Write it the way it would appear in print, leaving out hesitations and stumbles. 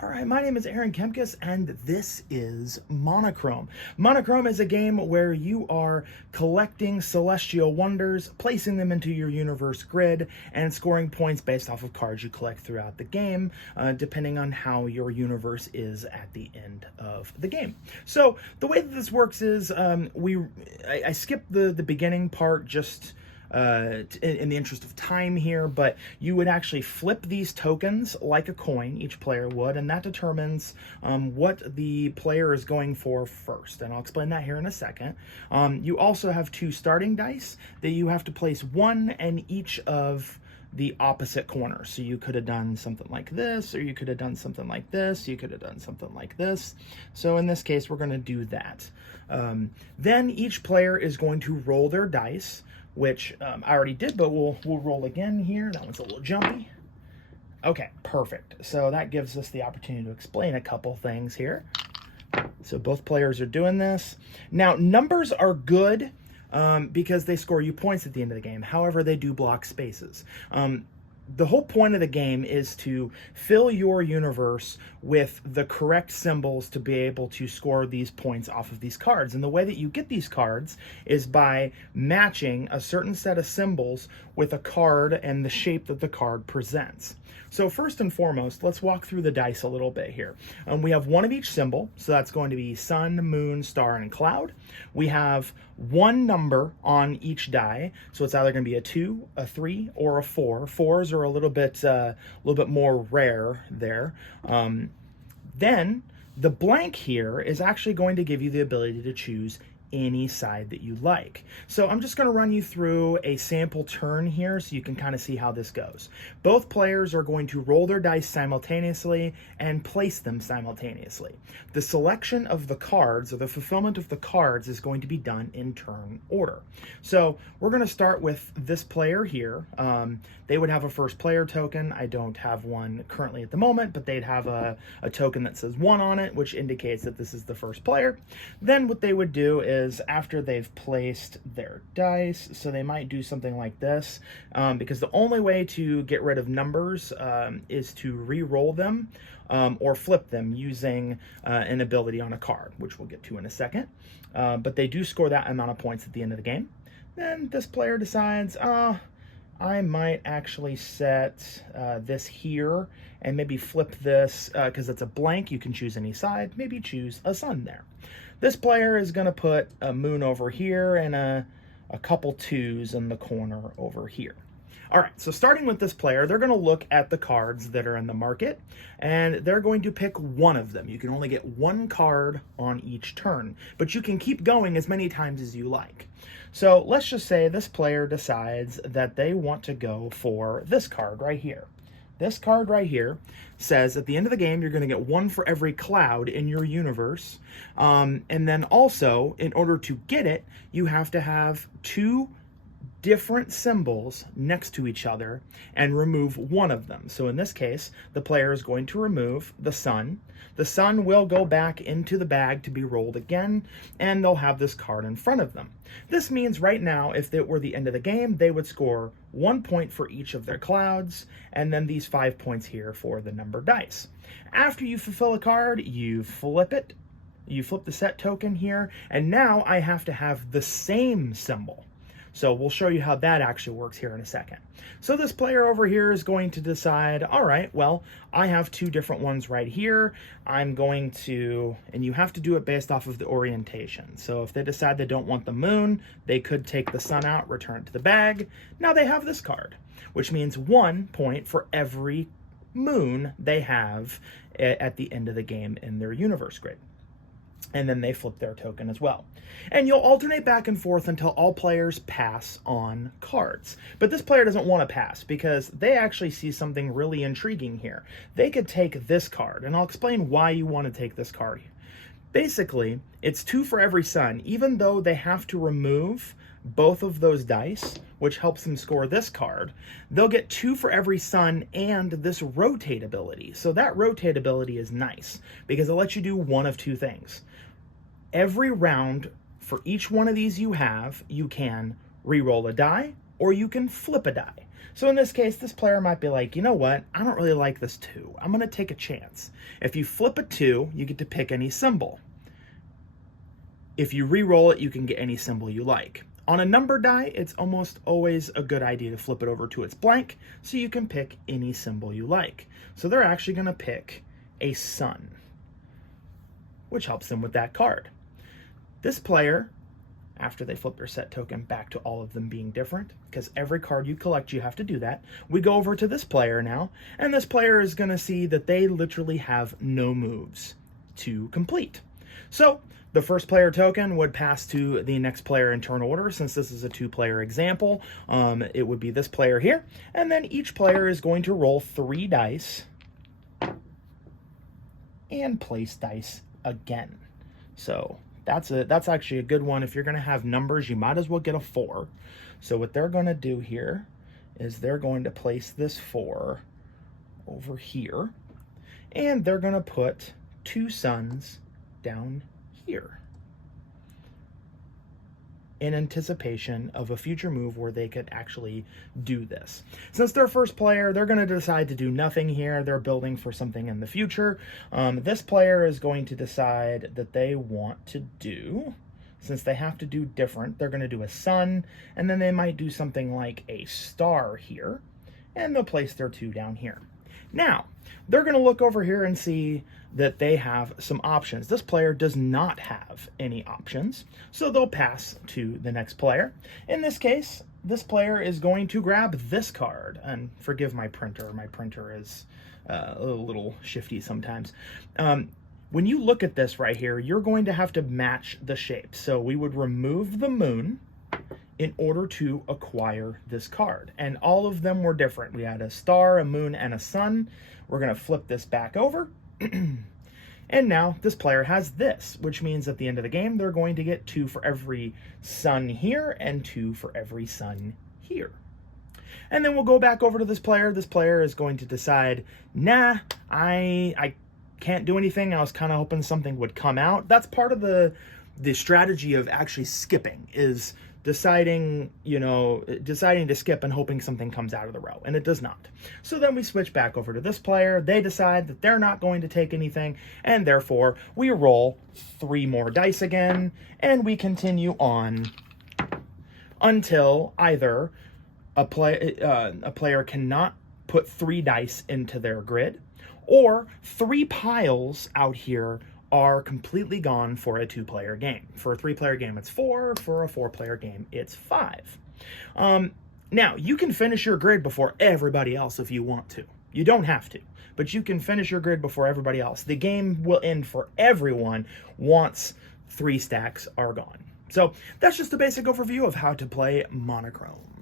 All right, my name is Aaron Kemkes, and this is Monochrome. Monochrome is a game where you are collecting celestial wonders, placing them into your universe grid, and scoring points based off of cards you collect throughout the game, depending on how your universe is at the end of the game. So the way that this works is I skipped the beginning part just in the interest of time here, but you would actually flip these tokens like a coin, each player would, and that determines what the player is going for first, and I'll explain that here in a second. You also have two starting dice that you have to place one in each of the opposite corners. So you could have done something like this, or you could have done something like this, you could have done something like this. So in this case, we're going to do that. Then each player is going to roll their dice, which I already did, but we'll roll again here. That one's a little jumpy. Okay, perfect. So that gives us the opportunity to explain a couple things here. So both players are doing this. Now, numbers are good because they score you points at the end of the game. However, they do block spaces. The whole point of the game is to fill your universe with the correct symbols to be able to score these points off of these cards. And the way that you get these cards is by matching a certain set of symbols with a card and the shape that the card presents. So first and foremost, let's walk through the dice a little bit here. We have one of each symbol, so that's going to be sun, moon, star, and cloud. We have one number on each die, so it's either going to be a 2, a 3, or a 4. 4s are a little bit more rare there. Then the blank here is actually going to give you the ability to choose any side that you like. So I'm just going to run you through a sample turn here so you can kind of see how this goes. Both players are going to roll their dice simultaneously and place them simultaneously. The selection of the cards, or the fulfillment of the cards, is going to be done in turn order. So we're going to start with this player here. They would have a first player token. I don't have one currently at the moment, but they'd have a token that says 1 on it, which indicates that this is the first player. Then what they would do is after they've placed their dice, so they might do something like this, because the only way to get rid of numbers is to re-roll them or flip them using an ability on a card, which we'll get to in a second. But they do score that amount of points at the end of the game. Then this player decides, I might actually set this here and maybe flip this because it's a blank. You can choose any side. Maybe choose a sun there. This player is going to put a moon over here and a couple 2s in the corner over here. All right, so starting with this player, they're going to look at the cards that are in the market, and they're going to pick one of them. You can only get one card on each turn, but you can keep going as many times as you like. So let's just say this player decides that they want to go for this card right here. This card right here says at the end of the game, you're going to get one for every cloud in your universe. And then also, in order to get it, you have to have 2 different symbols next to each other and remove one of them. So in this case, the player is going to remove the sun. The sun will go back into the bag to be rolled again, and they'll have this card in front of them. This means right now, if it were the end of the game, they would score 1 point for each of their clouds, and then these 5 points here for the numbered dice. After you fulfill a card, you flip it. You flip the set token here, and now I have to have the same symbol. So we'll show you how that actually works here in a second. So this player over here is going to decide, all right, well, I have 2 different ones right here. I'm going to, and you have to do it based off of the orientation. So if they decide they don't want the moon, they could take the sun out, return it to the bag. Now they have this card, which means 1 point for every moon they have at the end of the game in their universe grid. And then they flip their token as well. And you'll alternate back and forth until all players pass on cards. But this player doesn't want to pass because they actually see something really intriguing here. They could take this card, and I'll explain why you want to take this card. Basically, it's 2 for every sun, even though they have to remove both of those dice, which helps them score this card. They'll get 2 for every sun and this rotate ability. So that rotate ability is nice because it lets you do one of 2 things. Every round for each one of these you can re-roll a die, or you can flip a die. So in this case, this player might be like, you know what, I don't really like this 2. I'm going to take a chance. If you flip a 2, you get to pick any symbol. If you re-roll it, you can get any symbol you like. On a number die, it's almost always a good idea to flip it over to its blank, so you can pick any symbol you like. So they're actually going to pick a sun, which helps them with that card. This player, after they flip their set token back to all of them being different, because every card you collect, you have to do that. We go over to this player now, and this player is going to see that they literally have no moves to complete. So the first player token would pass to the next player in turn order. Since this is a 2-player example, it would be this player here, and then each player is going to roll 3 dice and place dice again. So that's actually a good one. If you're going to have numbers, you might as well get a 4. So what they're going to do here is they're going to place this 4 over here, and they're going to put 2 suns down here in anticipation of a future move where they could actually do this. Since they're first player, they're going to decide to do nothing here. They're building for something in the future. This player is going to decide that they want to do, since they have to do different, they're going to do a sun, and then they might do something like a star here, and they'll place their 2 down here. Now, they're going to look over here and see that they have some options. This player does not have any options, so they'll pass to the next player. In this case, this player is going to grab this card, and forgive my printer. My printer is a little shifty sometimes. When you look at this right here, you're going to have to match the shape. So we would remove the moon in order to acquire this card. And all of them were different. We had a star, a moon, and a sun. We're going to flip this back over. And now this player has this, which means at the end of the game, they're going to get 2 for every sun here and 2 for every sun here. And then we'll go back over to this player. This player is going to decide, nah, I can't do anything. I was kind of hoping something would come out. That's part of the strategy of actually skipping, is deciding to skip and hoping something comes out of the row, and it does not. So then we switch back over to this player. They decide that they're not going to take anything, and therefore we roll 3 more dice again, and we continue on until either a player cannot put 3 dice into their grid, or 3 piles out here are completely gone for a 2-player game. For a 3-player game, it's 4. For a 4-player game, it's 5. Now, you can finish your grid before everybody else if you want to. You don't have to, but you can finish your grid before everybody else. The game will end for everyone once 3 stacks are gone. So that's just a basic overview of how to play Monochrome.